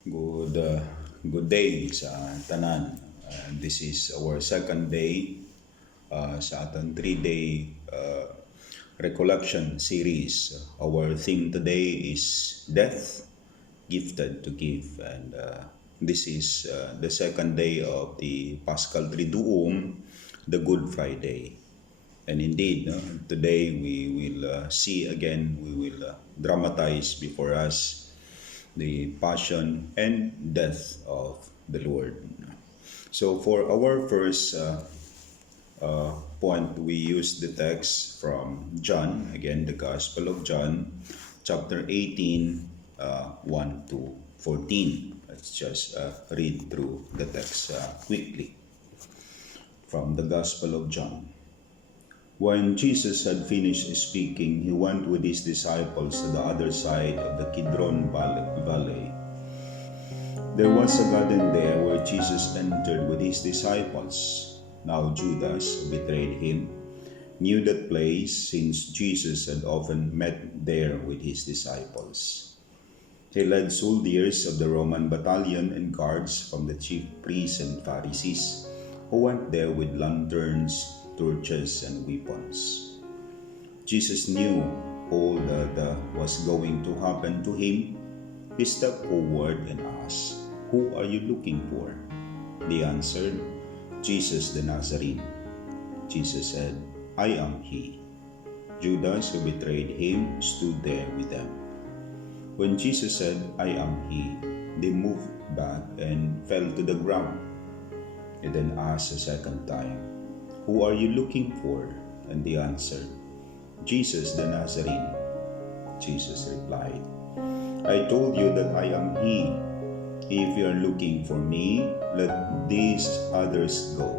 Good day sa tanan. This is our second day sa ating 3-day Recollection series. Our theme today is Death, Gifted to Give. And this is the second day of the Paschal Triduum, the Good Friday. And indeed, today we will see again, we will dramatize before us the passion and death of the Lord. So for our first point, we use the text from John, again the Gospel of John, chapter 18, 1 to 14. Let's just read through the text quickly from the Gospel of John. When Jesus had finished speaking, he went with his disciples to the other side of the Kidron Valley. There was a garden there where Jesus entered with his disciples. Now Judas, who betrayed him, knew that place since Jesus had often met there with his disciples. He led soldiers of the Roman battalion and guards from the chief priests and Pharisees, who went there with lanterns, torches, and weapons. Jesus knew all that was going to happen to him. He stepped forward and asked, "Who are you looking for?" They answered, "Jesus the Nazarene." Jesus said, "I am he." Judas, who betrayed him, stood there with them. When Jesus said, "I am he," they moved back and fell to the ground. He then asked a second time, "Who are you looking for?" And they answered, "Jesus the Nazarene." Jesus replied, "I told you that I am he. If you are looking for me, let these others go."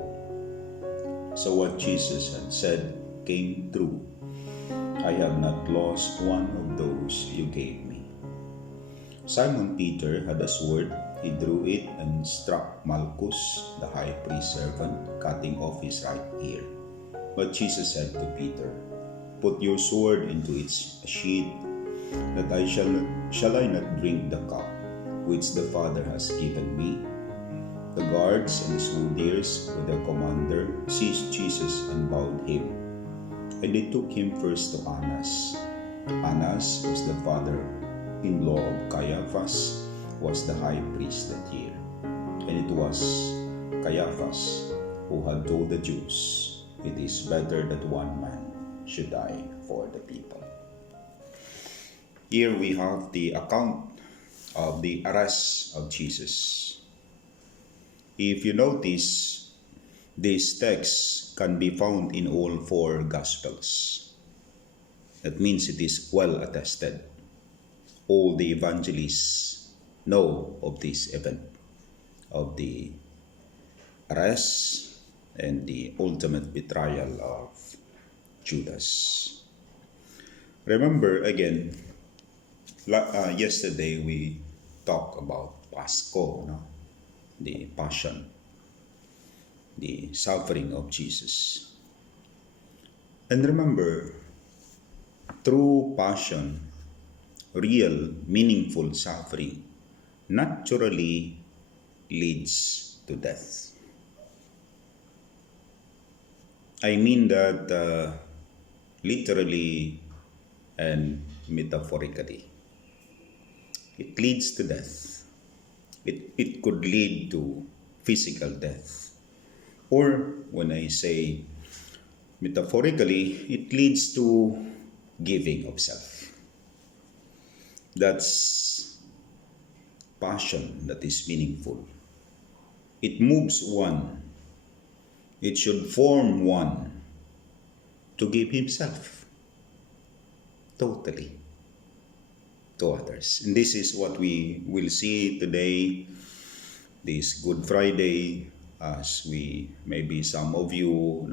So what Jesus had said came true. "I have not lost one of those you gave me." Simon Peter had a sword. He drew it and struck Malchus, the high priest's servant, cutting off his right ear. But Jesus said to Peter, "Put your sword into its sheath, that shall I not drink the cup which the Father has given me?" The guards and the soldiers with their commander seized Jesus and bound him. And they took him first to Annas. Annas was the father-in-law of Caiaphas, was the high priest that year. And it was Caiaphas who had told the Jews, "It is better that one man should die for the people." Here we have the account of the arrest of Jesus. If you notice, this text can be found in all four Gospels. That means it is well attested. All the evangelists know of this event, of the arrest and the ultimate betrayal of Judas. Remember again, yesterday we talked about Paschal, the passion, the suffering of Jesus. And remember, through passion, real, meaningful suffering naturally leads to death. I mean that literally and metaphorically. It leads to death. It could lead to physical death. Or when I say metaphorically, it leads to giving of self. That's passion that is meaningful. It moves one. It should form one to give himself totally to others. And this is what we will see today, this Good Friday, as we, maybe some of you,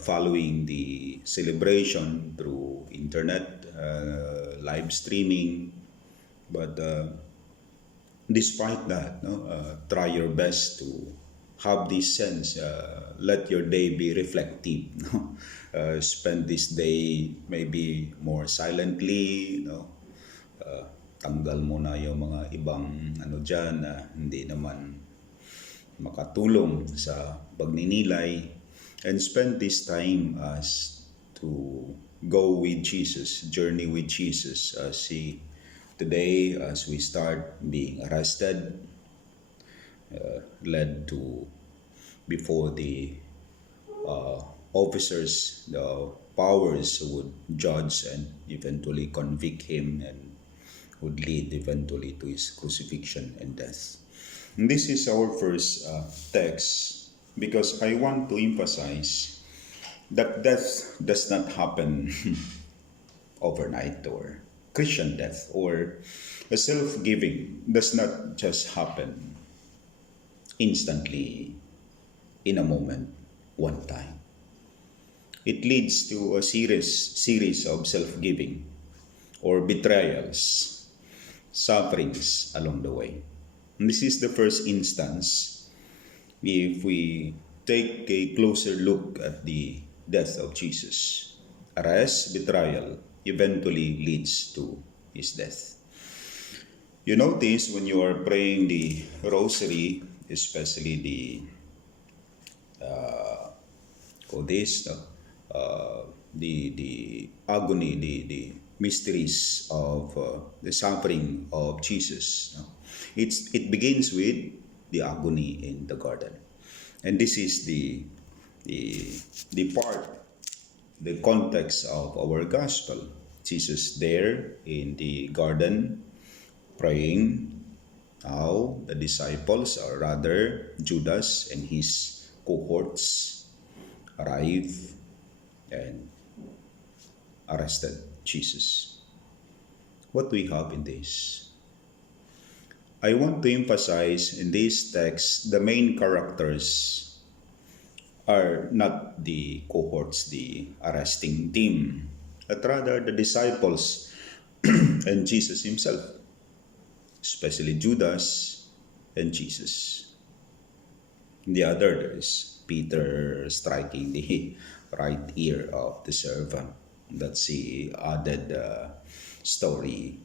following the celebration through internet, live streaming. But despite that, try your best to have this sense. Let your day be reflective. Spend this day maybe more silently. Tanggal mo na yung mga ibang ano dyan na hindi naman makatulong sa pagninilay, and spend this time as to go with Jesus, journey with Jesus as He today, as we start being arrested, led to before the officers, the powers who would judge and eventually convict him and would lead eventually to his crucifixion and death. And this is our first text because I want to emphasize that death does not happen overnight, or Christian death or a self-giving does not just happen instantly in a moment, one time. It leads to a series of self-giving or betrayals, sufferings along the way. And this is the first instance if we take a closer look at the death of Jesus. Arrest, betrayal, eventually leads to his death. You notice when you are praying the rosary, especially the the agony, the mysteries of the suffering of Jesus. It begins with the agony in the garden, and this is the part, the context of our gospel. Jesus there in the garden praying. Now the disciples, or rather Judas and his cohorts, arrive and arrested Jesus. What do we have in this? I want to emphasize in this text the main characters are not the cohorts, the arresting team, but rather the disciples and Jesus himself, especially Judas and Jesus. The other, there is Peter striking the right ear of the servant. That's the added story,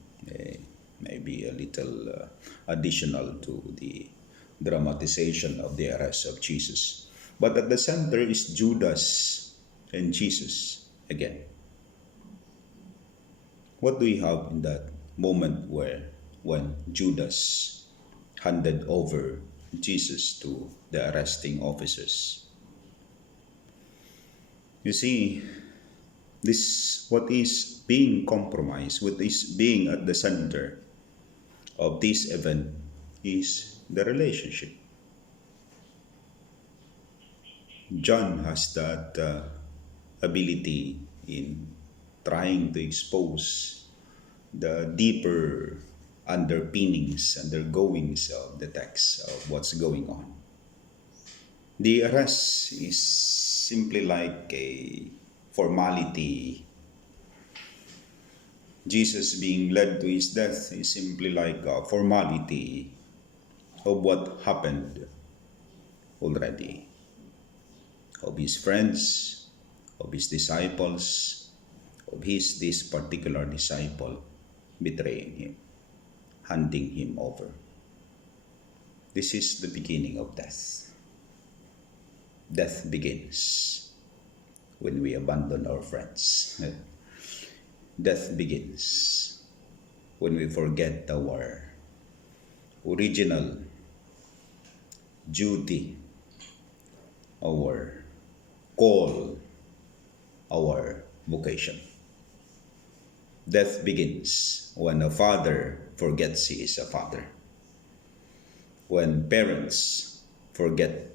maybe a little additional to the dramatization of the arrest of Jesus. But at the center is Judas and Jesus again. What do we have in that moment when Judas handed over Jesus to the arresting officers? You see, this what is being compromised, what is being at the center of this event is the relationship. John has that ability in trying to expose the deeper underpinnings, undergoings of the text of what's going on. The arrest is simply like a formality. Jesus being led to his death is simply like a formality of what happened already, of his friends, of his disciples, of this particular disciple betraying him, handing him over. This is the beginning of death. Death begins when we abandon our friends. Death begins when we forget our original duty, our call, our vocation. Death begins when a father forgets he is a father. When parents forget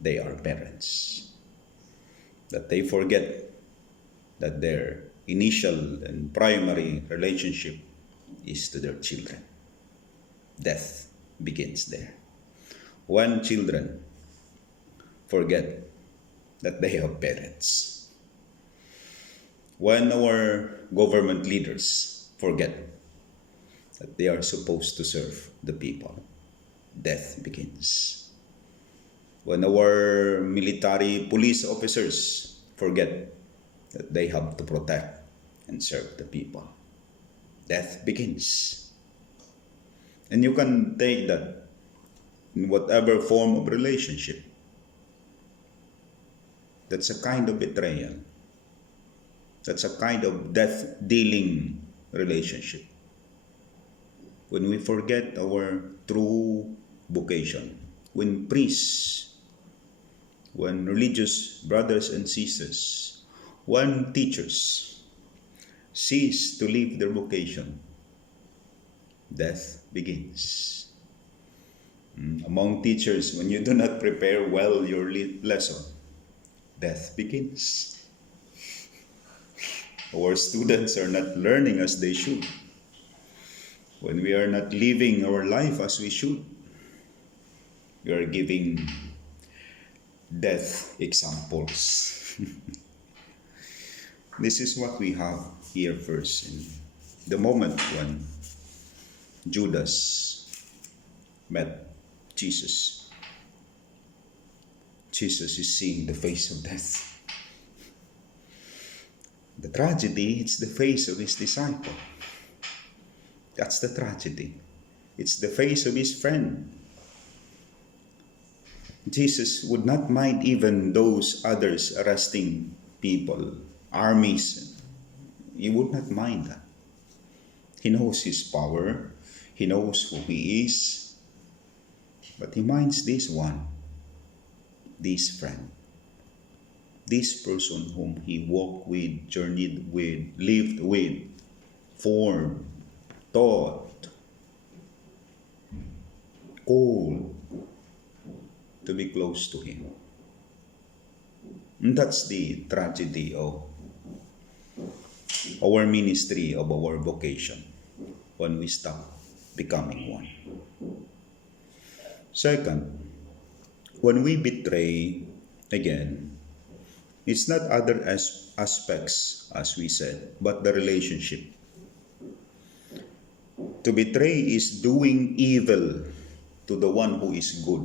they are parents. That they forget that their initial and primary relationship is to their children. Death begins there. When children forget that they have parents. When our government leaders forget that they are supposed to serve the people, death begins. When our military police officers forget that they have to protect and serve the people, death begins. And you can take that in whatever form of relationship. That's a kind of betrayal. That's a kind of death-dealing relationship. When we forget our true vocation, when priests, when religious brothers and sisters, when teachers cease to live their vocation, death begins. Among teachers, when you do not prepare well your lesson, death begins. Our students are not learning as they should. When we are not living our life as we should, we are giving death examples. This is what we have here first. In the moment when Judas met Jesus, Jesus is seeing the face of death. The tragedy, it's the face of his disciple. That's the tragedy. It's the face of his friend. Jesus would not mind even those others arresting people, armies. He would not mind that. He knows his power. He knows who he is. But he minds this one, this friend, this person whom he walked with, journeyed with, lived with, formed, taught, called to be close to him. And that's the tragedy of our ministry, of our vocation, when we stop becoming one. Second, when we betray, again, it's not other aspects, as we said, but the relationship. To betray is doing evil to the one who is good.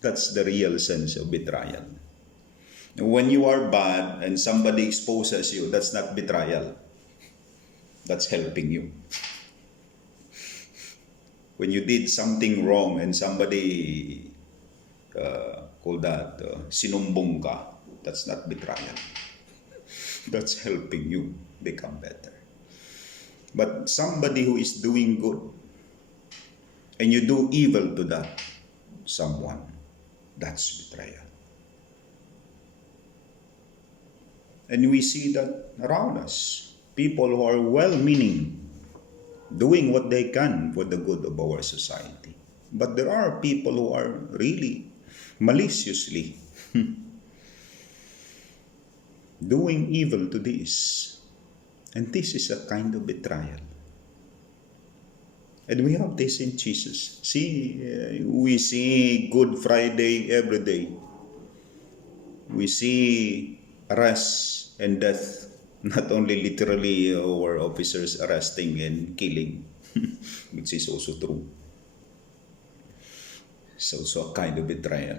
That's the real sense of betrayal. When you are bad and somebody exposes you, that's not betrayal. That's helping you. When you did something wrong and somebody called that sinumbong ka, that's not betrayal. That's helping you become better. But somebody who is doing good and you do evil to that someone, that's betrayal. And we see that around us. People who are well-meaning, doing what they can for the good of our society. But there are people who are really maliciously doing evil to this. And this is a kind of betrayal. And we have this in Jesus. We see Good Friday every day. We see arrest and death. Not only literally our officers arresting and killing, which is also true. It's also a kind of betrayal.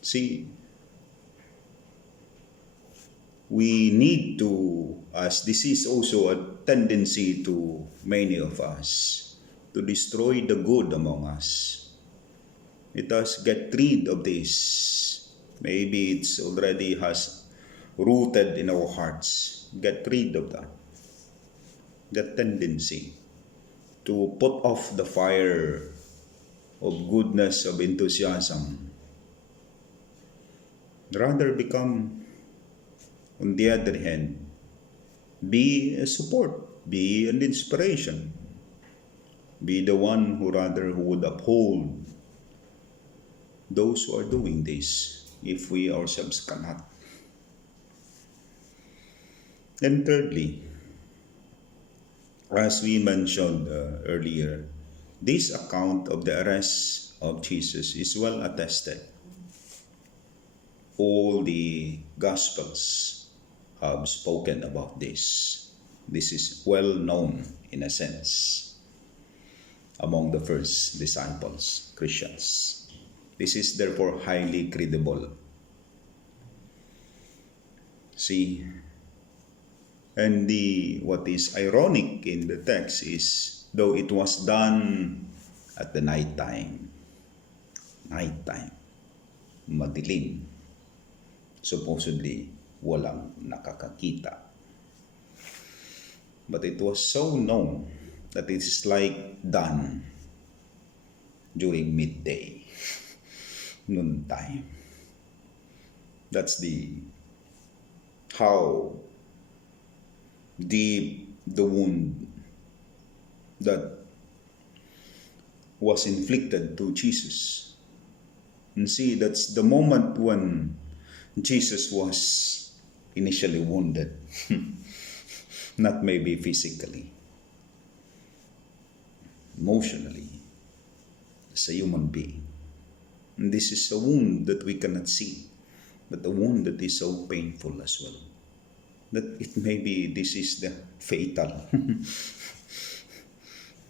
See, we need to, as this is also a tendency to many of us, to destroy the good among us. Let us get rid of this. Maybe it's already has rooted in our hearts. Get rid of that. That tendency to put off the fire of goodness, of enthusiasm. Rather become, on the other hand, be a support, be an inspiration. Be the one who would uphold those who are doing this, if we ourselves cannot. And thirdly, as we mentioned earlier, this account of the arrest of Jesus is well attested. All the Gospels have spoken about this. This is well known, in a sense, among the first disciples, Christians. This is therefore highly credible. See, And what is ironic in the text is, though it was done at the nighttime, madilim, supposedly walang nakakakita. But it was so known that it is like done during midday, noontime. That's how deep the wound that was inflicted to Jesus. And see, that's the moment when Jesus was initially wounded, not maybe physically, emotionally, as a human being. And this is a wound that we cannot see, but a wound that is so painful as well. That it may be this is the fatal.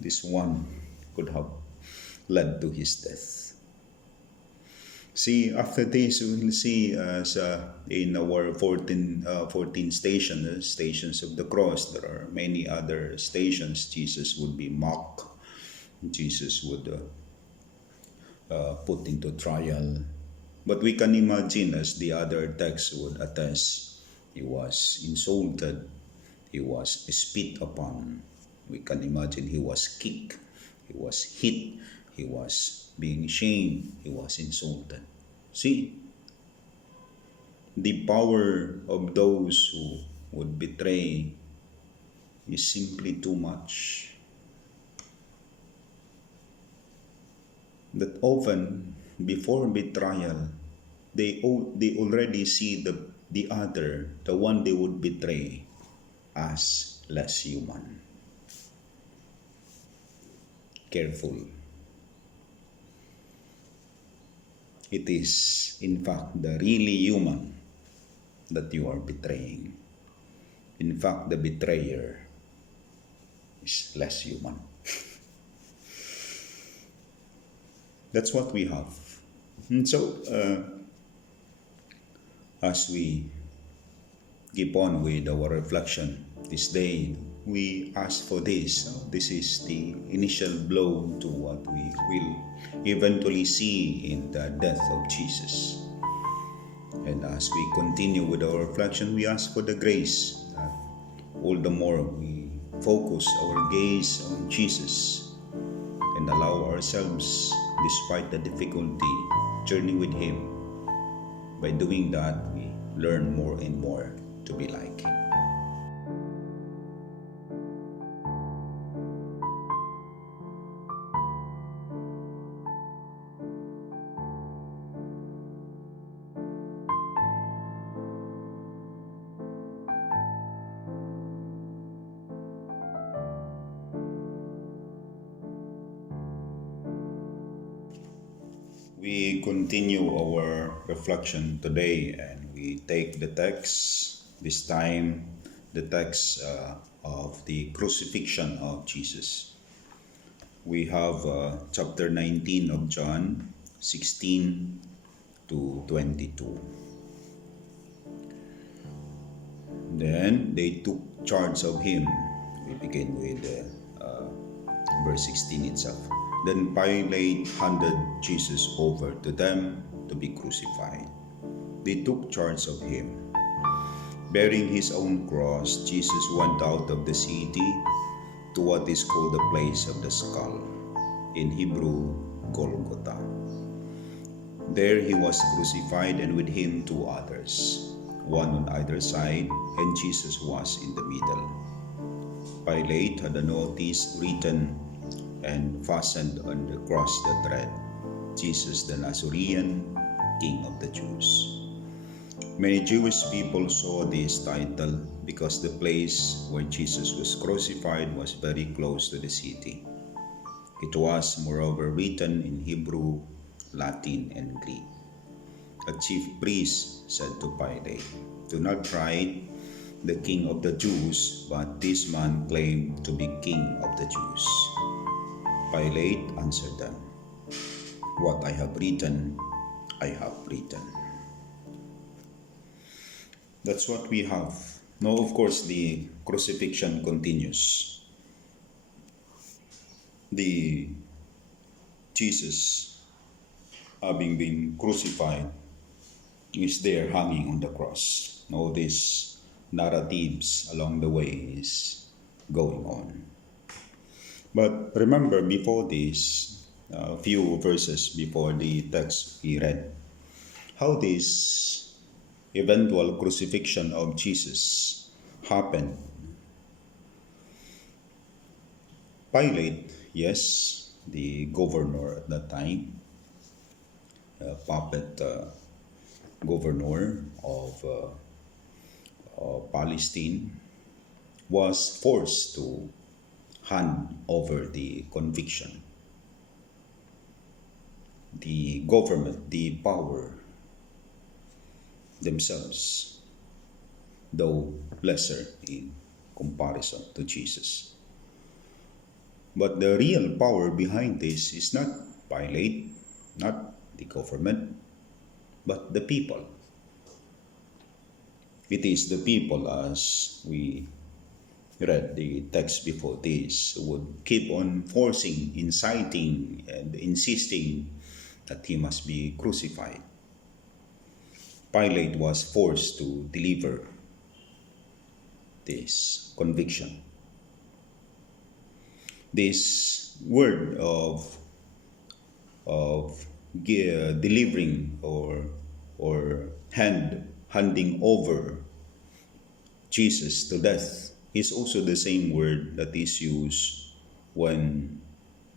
This one could have led to his death. See, after this, we will see as in our 14 stations of the cross, there are many other stations. Jesus would be mocked. Jesus would put into trial. But we can imagine, as the other text would attest, he was insulted, he was spit upon. We can imagine he was kicked, he was hit, he was being shamed, he was insulted. See, the power of those who would betray is simply too much. That often, before betrayal, they already see the other, the one they would betray, as less human. Careful. It is, in fact, the really human that you are betraying. In fact, the betrayer is less human. That's what we have. And so, as we keep on with our reflection this day, we ask for this. This is the initial blow to what we will eventually see in the death of Jesus. And as we continue with our reflection, we ask for the grace that all the more we focus our gaze on Jesus and allow ourselves, despite the difficulty, journey with Him. By doing that, we learn more and more to be like Him. We continue our reflection today, and we take the text, this time the text of the crucifixion of Jesus. We have chapter 19 of John, 16 to 22. Then they took charge of him. We begin with verse 16 itself. Then Pilate handed Jesus over to them to be crucified. They took charge of him. Bearing his own cross, Jesus went out of the city to what is called the place of the skull, in Hebrew, Golgotha. There he was crucified, and with him 2 others, one on either side, and Jesus was in the middle. Pilate had a notice written and fastened on the cross that read, Jesus the Nazarene, King of the Jews. Many Jewish people saw this title because the place where Jesus was crucified was very close to the city. It was, moreover, written in Hebrew, Latin, and Greek. A chief priest said to Pilate, "Do not write the King of the Jews, but this man claimed to be King of the Jews." Pilate answered them, "What I have written, I have written." That's what we have. Now, of course, the crucifixion continues. The Jesus, having been crucified, is there hanging on the cross. Now, these narratives along the way is going on. But remember, before this, a few verses before the text we read, how this eventual crucifixion of Jesus happened. Pilate, yes, the governor at that time, puppet governor of Palestine, was forced to hand over the conviction. The government, the power themselves, though lesser in comparison to Jesus. But the real power behind this is not Pilate, not the government, but the people. It is the people, as we read the text before this, would keep on forcing, inciting, and insisting that he must be crucified. Pilate was forced to deliver this conviction. This word of delivering or handing over Jesus to death is also the same word that is used when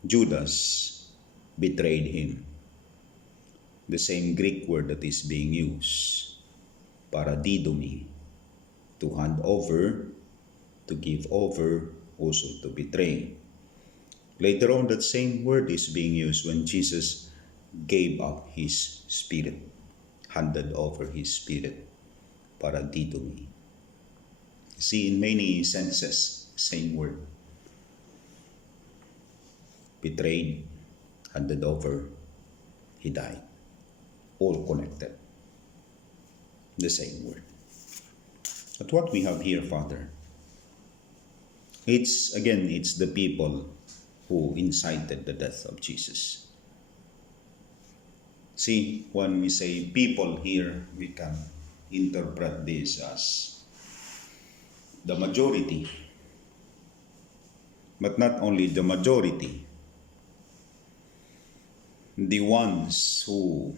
Judas betrayed him. The same Greek word that is being used, paradidomi, to hand over, to give over, also to betray. Later on, that same word is being used when Jesus gave up his spirit, handed over his spirit, paradidomi. See, in many senses, same word. Betrayed, handed over, he died. All connected. The same word. But what we have here, Father, it's the people who incited the death of Jesus. See, when we say people here, we can interpret this as the majority. But not only the majority, the ones who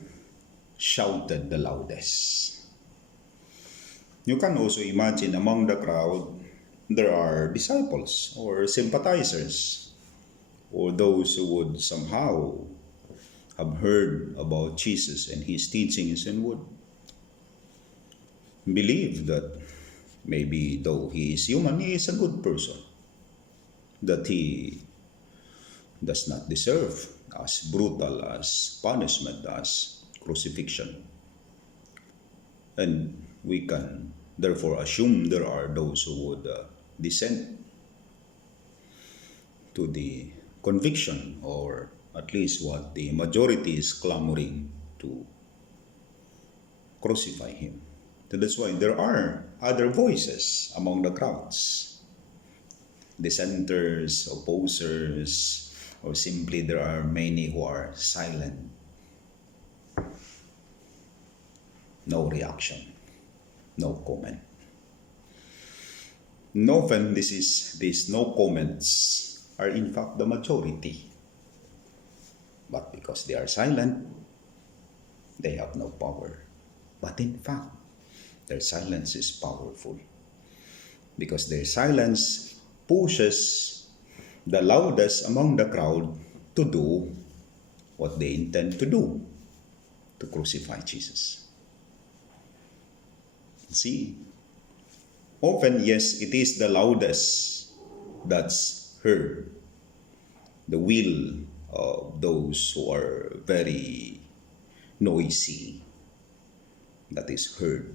shouted the loudest. You can also imagine among the crowd, there are disciples or sympathizers or those who would somehow have heard about Jesus and his teachings and would believe that maybe though he is human, he is a good person, that he does not deserve as brutal as punishment as crucifixion. And we can therefore assume there are those who would dissent to the conviction, or at least what the majority is clamoring to crucify him. So that's why there are other voices among the crowds, dissenters, opposers, or simply there are many who are silent. No reaction, no comment. And often these no comments are in fact the majority. But because they are silent, they have no power. But in fact, their silence is powerful. Because their silence pushes the loudest among the crowd to do what they intend to do, to crucify Jesus. See, often, yes, it is the loudest that's heard. The will of those who are very noisy, that is heard.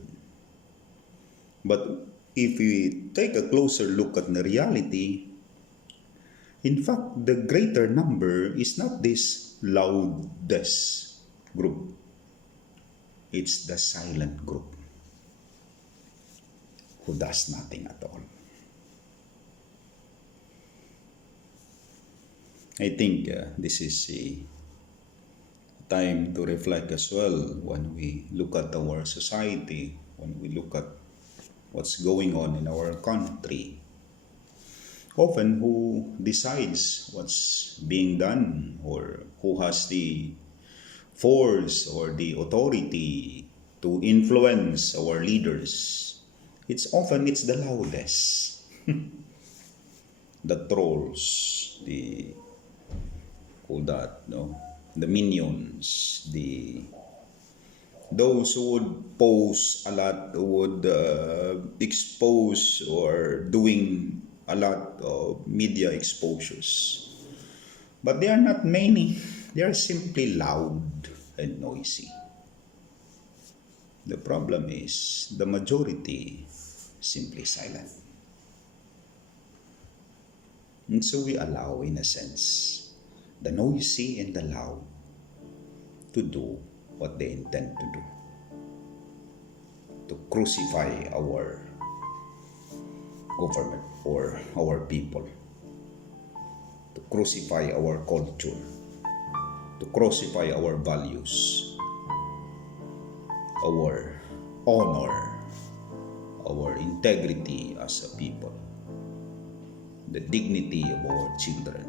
But if we take a closer look at the reality, in fact, the greater number is not this loudest group. It's the silent group. who does nothing at all. I think this is a time to reflect as well when we look at our society, when we look at what's going on in our country. Often, who decides what's being done, or who has the force or the authority to influence our leaders? It's the loudest, the trolls, the all that, no, the minions, the those who would post a lot, who would expose or doing a lot of media exposures. But they are not many. They are simply loud and noisy. The problem is the majority simply silent. And so we allow, in a sense, the noisy and the loud to do what they intend to do. To crucify our government or our people. To crucify our culture. To crucify our values. Our honor. Our integrity as a people. The dignity of our children.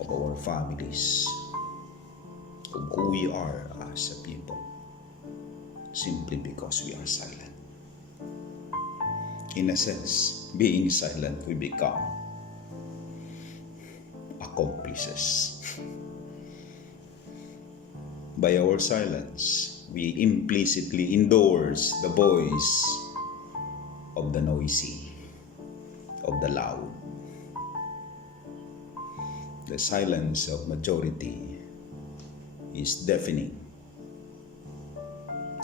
Of our families. Of who we are as a people, simply because we are silent. In a sense, being silent, we become accomplices. By our silence, we implicitly endorse the voice of the noisy, of the loud. The silence of majority is deafening,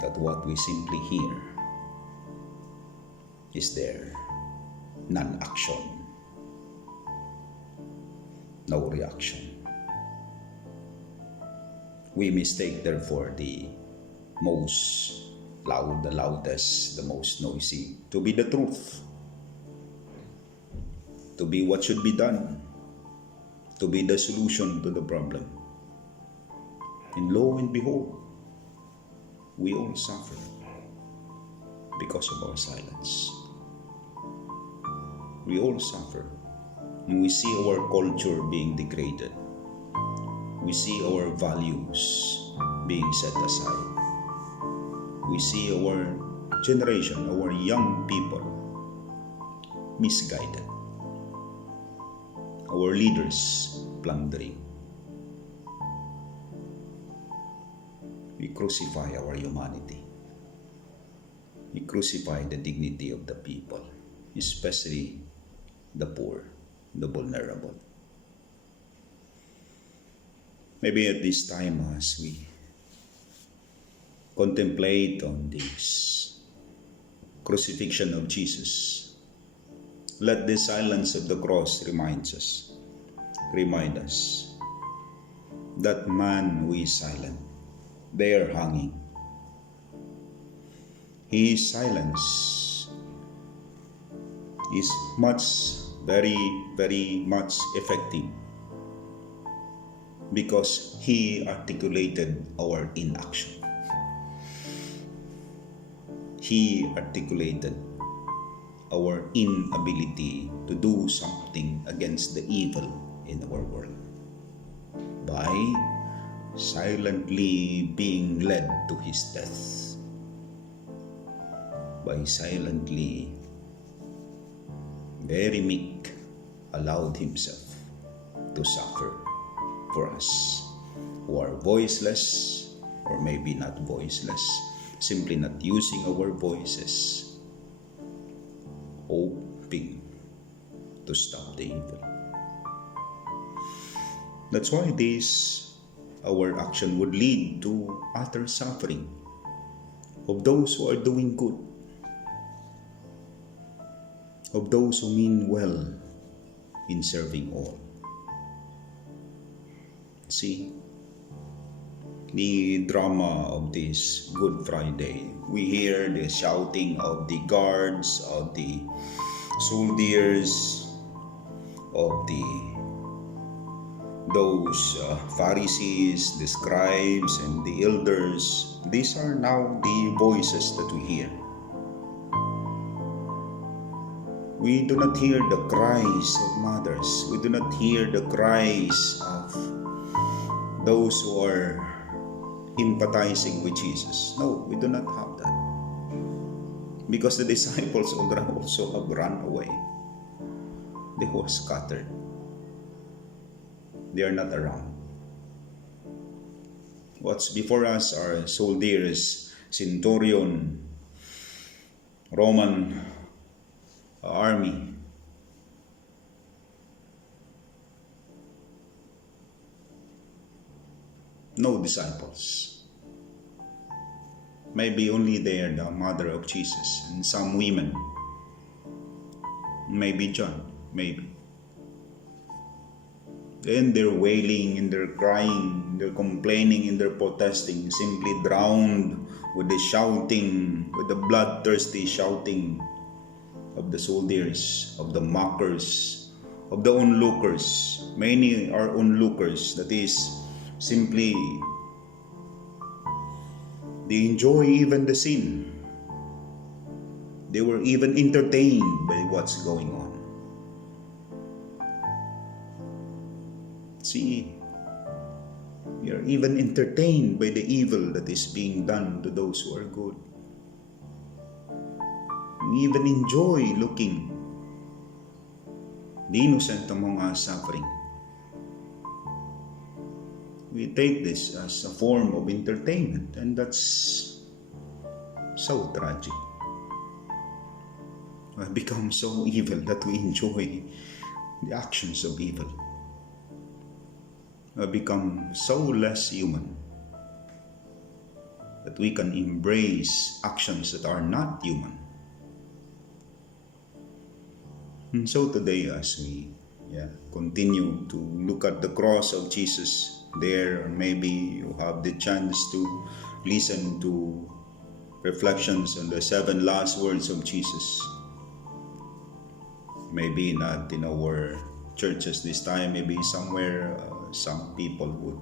that what we simply hear is their non-action, no reaction. We mistake, therefore, the most loud, the loudest, the most noisy to be the truth, to be what should be done, to be the solution to the problem. And lo and behold, we all suffer because of our silence. We all suffer. And we see our culture being degraded. We see our values being set aside. We see our generation, our young people, misguided. Our leaders plundering. We crucify our humanity. We crucify the dignity of the people, especially the poor, the vulnerable. Maybe at this time, as we contemplate on this crucifixion of Jesus, let the silence of the cross remind us that man who is silent, there hanging. His silence is very, very much effective because he articulated our inaction. He articulated our inability to do something against the evil in our world by silently being led to his death, by silently, very meek, allowed himself to suffer for us who are voiceless, or maybe not voiceless, simply not using our voices, hoping to stop the evil. That's why our action would lead to utter suffering of those who are doing good, of those who mean well in serving all. See, the drama of this Good Friday. We hear the shouting of the guards, of the soldiers, of those Pharisees, the scribes, and the elders. These are now the voices that we hear. We do not hear the cries of mothers. We do not hear the cries of those who are empathizing with Jesus. No, we do not have that. Because the disciples also have run away. They were scattered. They are not around. What's before us are soldiers, centurion, Roman army. No disciples. Maybe only there the mother of Jesus and some women. Maybe John, maybe. And they're wailing and they're crying, they're complaining and they're protesting, simply drowned with the shouting, with the bloodthirsty shouting of the soldiers, of the mockers, of the onlookers. Many are onlookers, that is, simply they enjoy even the sin. They were even entertained by what's going on. See, we are even entertained by the evil that is being done to those who are good. We even enjoy looking the innocent among us suffering. We take this as a form of entertainment, and that's so tragic. We have become so evil that we enjoy the actions of evil. We have become so less human that we can embrace actions that are not human. And so today, as we continue to look at the cross of Jesus there, or maybe you have the chance to listen to reflections on the 7 last words of Jesus. Maybe not in our churches this time, maybe somewhere some people would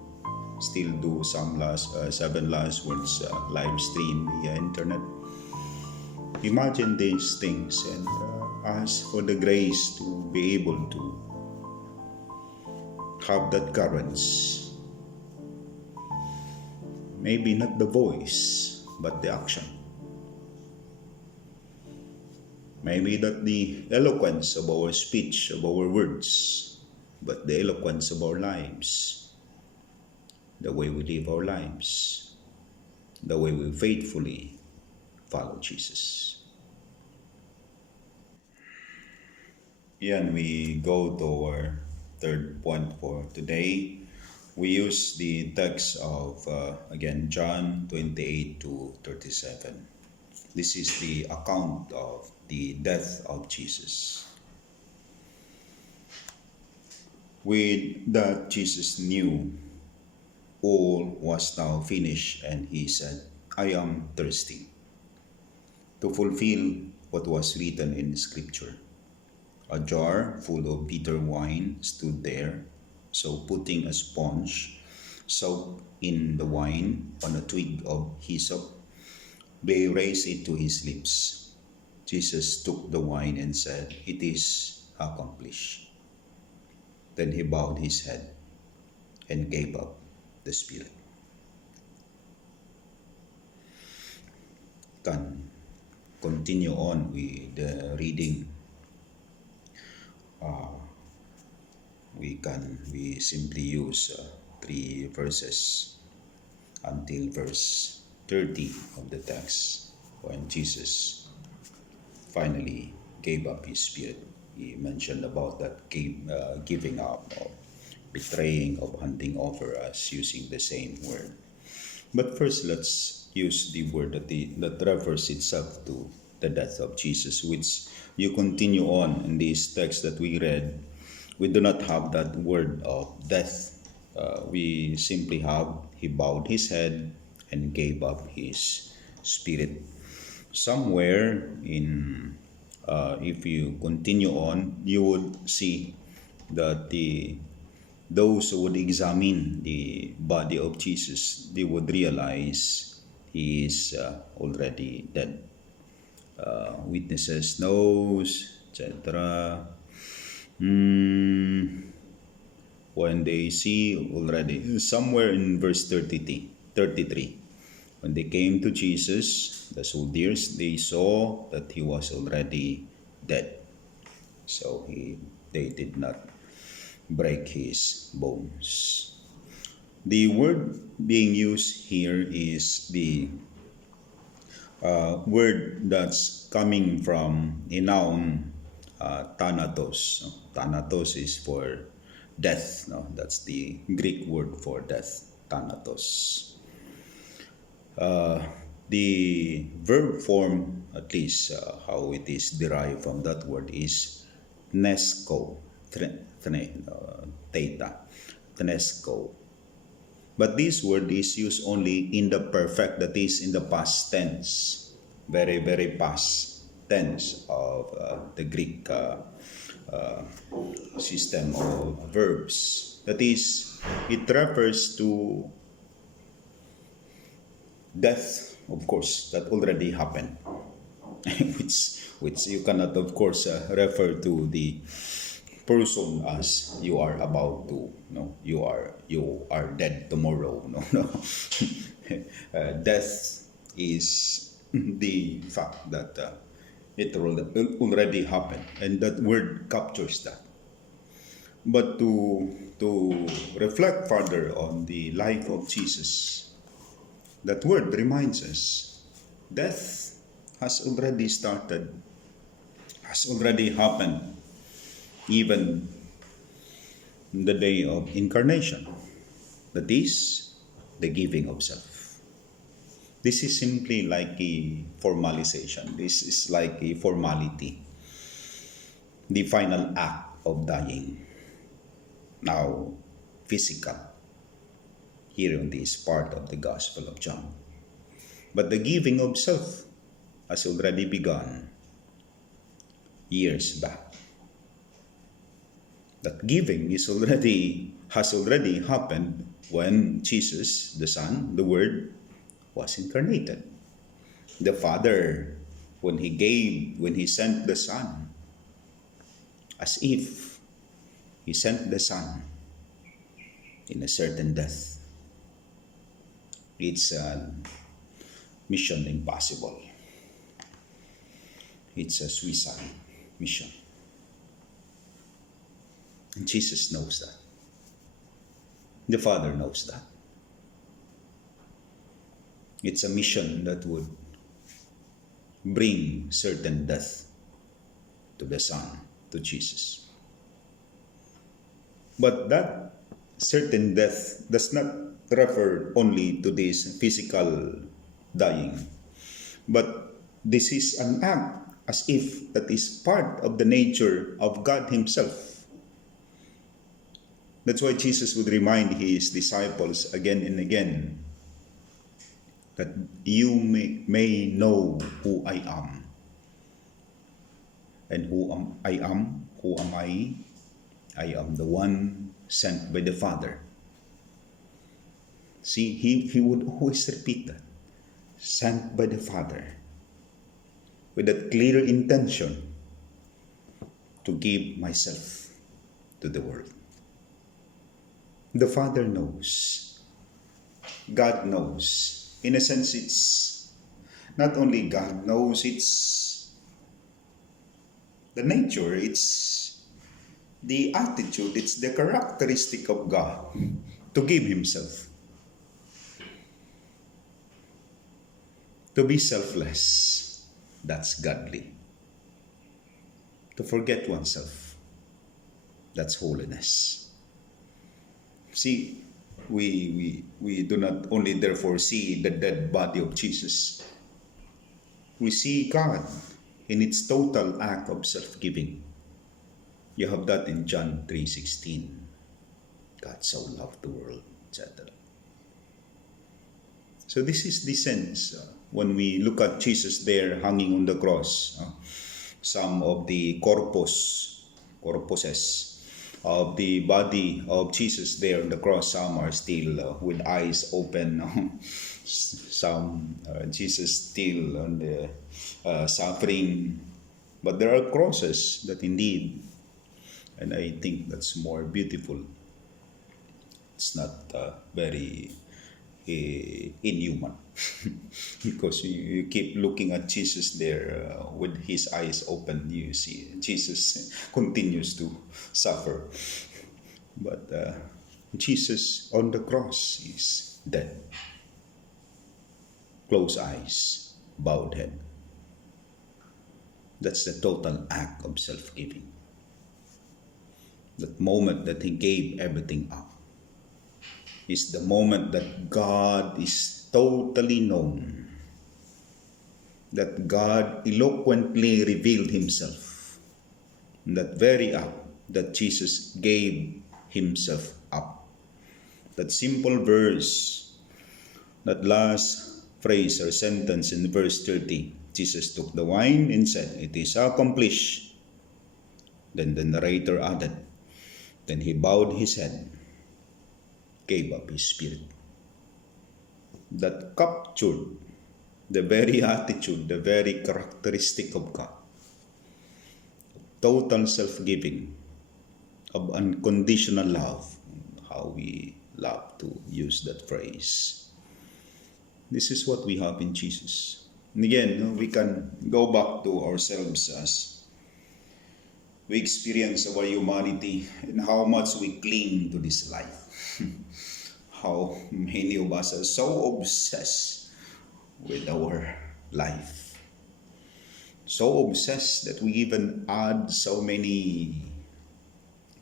still do some 7 last words live stream via internet. Imagine these things and ask for the grace to be able to have that courage. Maybe not the voice, but the action. Maybe not the eloquence of our speech, of our words, but the eloquence of our lives, the way we live our lives, the way we faithfully follow Jesus. And we go to our third point for today. We use the text of, again, John 28 to 37. This is the account of the death of Jesus. With that, Jesus knew all was now finished, and he said, I am thirsty, to fulfill what was written in Scripture. A jar full of bitter wine stood there, so putting a sponge soaked in the wine on a twig of hyssop, they raised it to his lips. Jesus took the wine and said, It is accomplished. Then he bowed his head and gave up the spirit. Can continue on with the reading. We simply use 3 verses until verse 30 of the text, when Jesus finally gave up his spirit. He mentioned about that giving up, of betraying, of handing over, as using the same word. But first, let's use the word that refers itself to the death of Jesus, which you continue on in this text that we read. We do not have that word of death. We simply have, he bowed his head and gave up his spirit. Somewhere in, if you continue on, you would see that those who would examine the body of Jesus, they would realize he is already dead. Witnesses knows, etc. When they see already, somewhere in verse 33, when they came to Jesus, the soldiers, they saw that he was already dead. So they did not break his bones. The word being used here is the word that's coming from a noun, thanatos. No? Thanatos is for death. No? That's the Greek word for death, thanatos. The verb form, at least how it is derived from that word, is tnesko, theta, tnesko. But this word is used only in the perfect, that is in the past tense, very, very past tense of the Greek system of verbs. That is, it refers to death, of course, that already happened, which you cannot, of course, refer to the person as you are about to, no, you are dead tomorrow. No, no. Death is the fact that it already happened, and that word captures that. But to reflect further on the life of Jesus, that word reminds us death has already started, has already happened, even the day of incarnation. That is the giving of self. This is simply like a formalization. This is like a formality. The final act of dying. Now, physical. Here on this part of the Gospel of John. But the giving of self has already begun years back. That giving has already happened when Jesus, the Son, the Word, was incarnated. The Father, when he sent the Son, as if he sent the Son in a certain death. It's a mission impossible. It's a suicide mission. And Jesus knows that. The Father knows that. It's a mission that would bring certain death to the Son, to Jesus. But that certain death does not refer only to this physical dying, but this is an act as if that is part of the nature of God Himself. That's why Jesus would remind His disciples again and again that you may know who I am. And who am I? I am the one sent by the Father. See, he would always repeat that. Sent by the Father. With that clear intention to give myself to the world. The Father knows. God knows. In a sense, it's not only God knows, it's the nature, it's the attitude, it's the characteristic of God to give Himself. To be selfless, that's godly. To forget oneself, that's holiness. See, we do not only therefore see the dead body of Jesus. We see God in its total act of self-giving. You have that in John 3:16. God so loved the world, etc. So this is the sense when we look at Jesus there hanging on the cross. Some of the corpuses of the body of Jesus there on the cross, some are still with eyes open. Some Jesus still on the suffering. But there are crosses that indeed, and I think that's more beautiful. It's not very inhuman because you keep looking at Jesus there with his eyes open. You see Jesus continues to suffer, but Jesus on the cross is dead, closed eyes, bowed head. That's the total act of self-giving. That moment that he gave everything up is the moment that God is totally known, that God eloquently revealed himself. In that very act that Jesus gave himself up. That simple verse, that last phrase or sentence in verse 30, Jesus took the wine and said, "It is accomplished." Then the narrator added, then he bowed his head, gave up his spirit. That captured the very attitude, the very characteristic of God. Total self-giving, of unconditional love, how we love to use that phrase. This is what we have in Jesus. And again, we can go back to ourselves as we experience our humanity and how much we cling to this life. How many of us are so obsessed with our life. So obsessed that we even add so many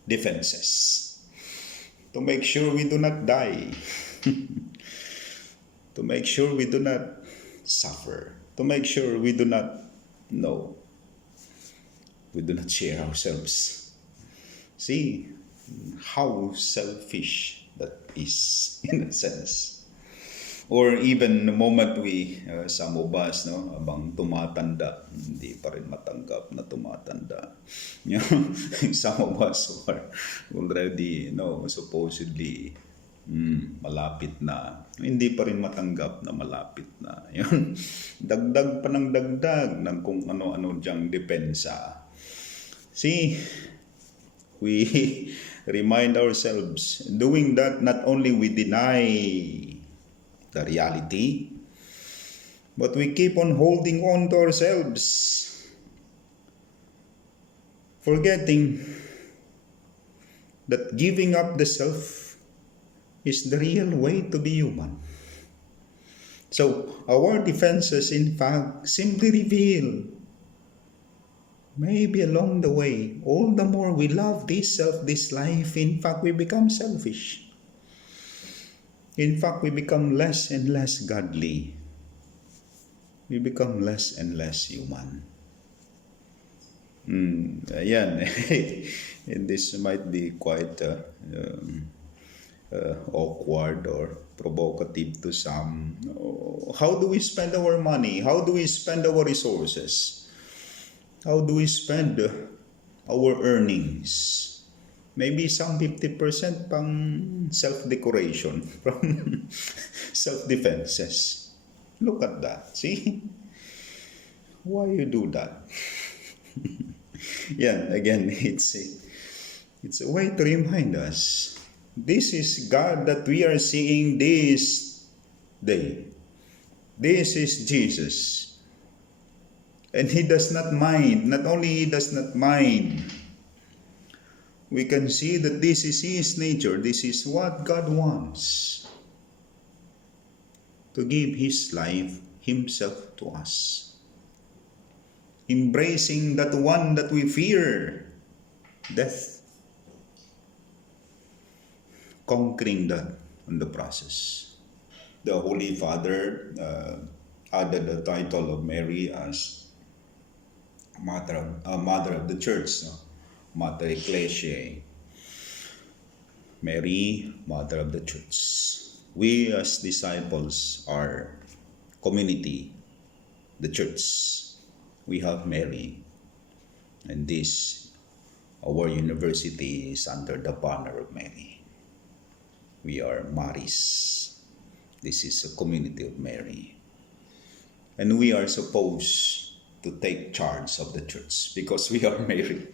defenses to make sure we do not die, to make sure we do not suffer, to make sure we do not know, we do not share ourselves. See how selfish that is in a sense. Or even the moment we, some of us, no, abang tumatanda, hindi pa rin matanggap na tumatanda. You know, some of us who are already, supposedly malapit na, hindi pa rin matanggap na malapit na. Yun. Dagdag pa ng dagdag ng kung ano-ano diyang depensa. See, we remind ourselves, doing that, not only we deny the reality, but we keep on holding on to ourselves, forgetting that giving up the self is the real way to be human. So our defenses, in fact, simply reveal, maybe along the way, all the more we love this self, this life, in fact, we become selfish. In fact, we become less and less godly. We become less and less human. Ayan. And this might be quite awkward or provocative to some. How do we spend our money? How do we spend our resources? How do we spend our earnings? Maybe some 50% pang self-decoration, from self-defenses. Look at that, see? Why you do that? Yeah, again, it's a way to remind us, this is God that we are seeing this day. This is Jesus. And He does not mind. Not only He does not mind, we can see that this is His nature. This is what God wants. To give His life, Himself to us. Embracing that one that we fear, death. Conquering that in the process. The Holy Father added the title of Mary as mother of the church, Mater Ecclesiae. Mary, Mother of the Church. We as disciples are community, the church. We have Mary, and this, our university is under the banner of Mary. We are Maris. This is a community of Mary. And we are supposed to take charge of the church because we are Mary.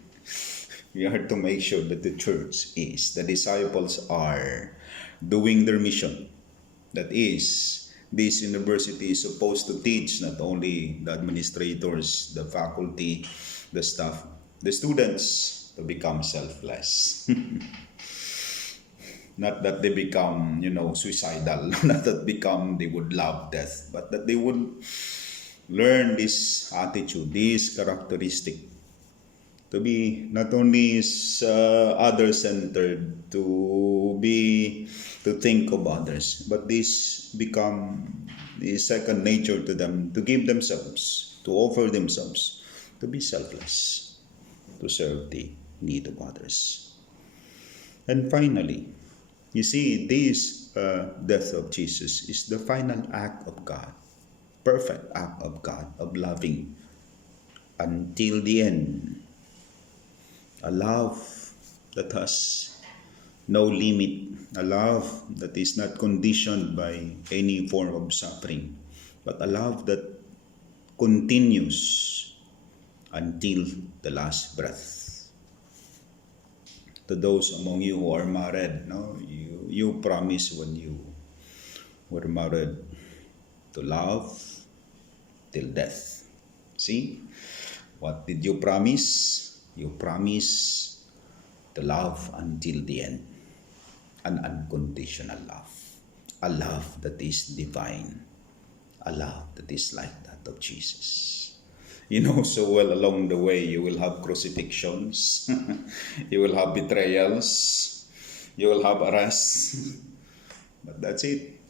We are to make sure that the church is, the disciples are doing their mission. That is, this university is supposed to teach not only the administrators, the faculty, the staff, the students to become selfless. Not that they become, suicidal. Not that they would love death, but that they would learn this attitude, this characteristic, to be not only other-centered, to think of others, but this become the second nature to them, to give themselves, to offer themselves, to be selfless, to serve the need of others. And finally, you see, this death of Jesus is the final act of God, perfect act of God, of loving until the end. A love that has no limit, a love that is not conditioned by any form of suffering, but a love that continues until the last breath. To those among you who are married, you promise when you were married to love till death. See? What did you promise? You promise to love until the end. An unconditional love. A love that is divine. A love that is like that of Jesus. You know so well along the way you will have crucifixions. You will have betrayals. You will have arrests. But that's it.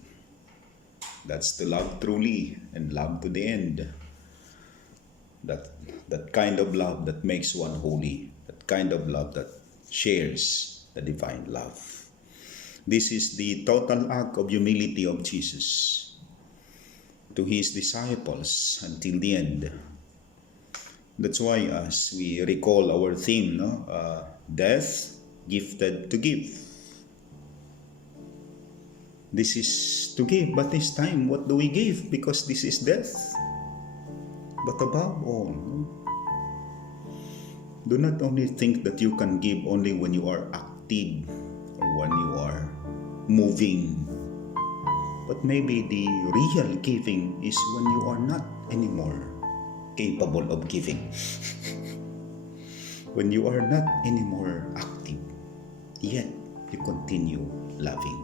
That's to love truly and love to the end. That kind of love that makes one holy. That kind of love that shares the divine love. This is the total act of humility of Jesus to his disciples until the end. That's why as we recall our theme, death gifted to give. This is to give, but this time, what do we give? Because this is death. But above all, do not only think that you can give only when you are active or when you are moving. But maybe the real giving is when you are not anymore capable of giving. When you are not anymore active, yet you continue loving.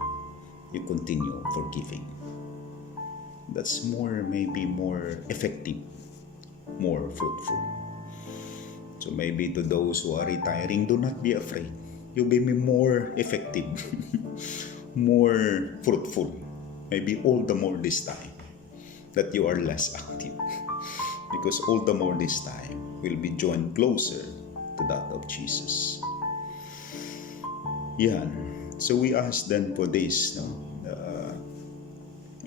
You continue forgiving. That's maybe more effective, more fruitful. So maybe to those who are retiring, do not be afraid. You'll be more effective, more fruitful. Maybe all the more this time that you are less active. Because all the more this time will be joined closer to that of Jesus. Yeah. So we ask then for this,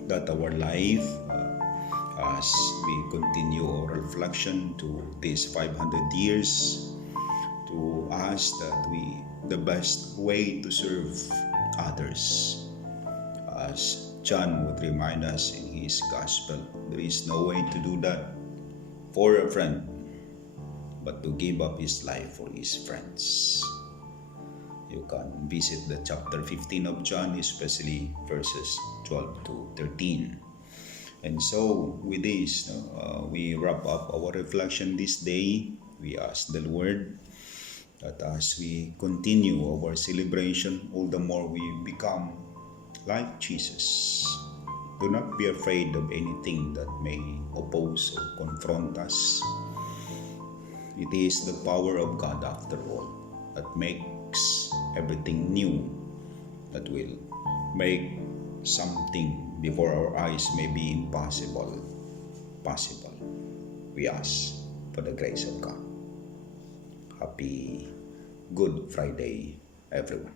that our life, as we continue our reflection to these 500 years, to ask that the best way to serve others, as John would remind us in his gospel, there is no way to do that for a friend, but to give up his life for his friends. You can visit the chapter 15 of John, especially verses 12 to 13. And so with this, we wrap up our reflection this day. We ask the Lord that as we continue our celebration, all the more we become like Jesus. Do not be afraid of anything that may oppose or confront us. It is the power of God, after all, that makes everything new, that will make something before our eyes may be impossible possible. We ask for the grace of God. Happy Good Friday, everyone.